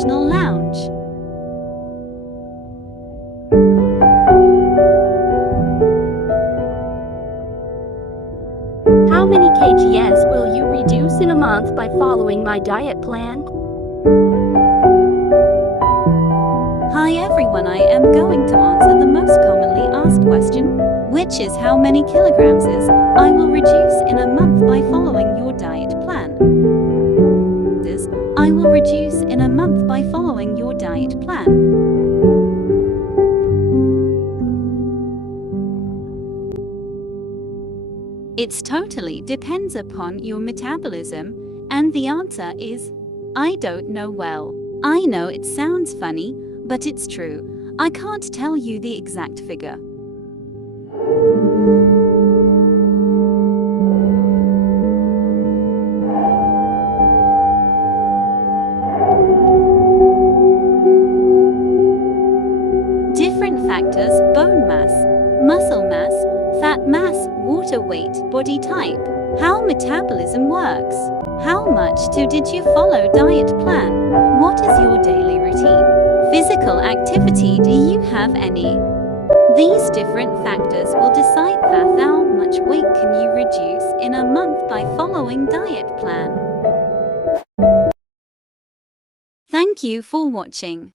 professional lounge. How many kgs will you reduce in a month by following my diet plan? Hi everyone, I am going to answer the most commonly asked question, which is how many kilograms I will reduce in a month by following your diet plan. I will reduce in a month by following your diet plan. It's totally depends upon your metabolism, and the answer is, I don't know well. I know it sounds funny, but it's true. I can't tell you the exact figure. Different factors: bone mass, muscle mass, fat mass, water weight, body type, how metabolism works, how much did you follow diet plan, what is your daily routine, physical activity, do you have any? These different factors will decide how much weight can you reduce in a month by following diet plan. Thank you for watching.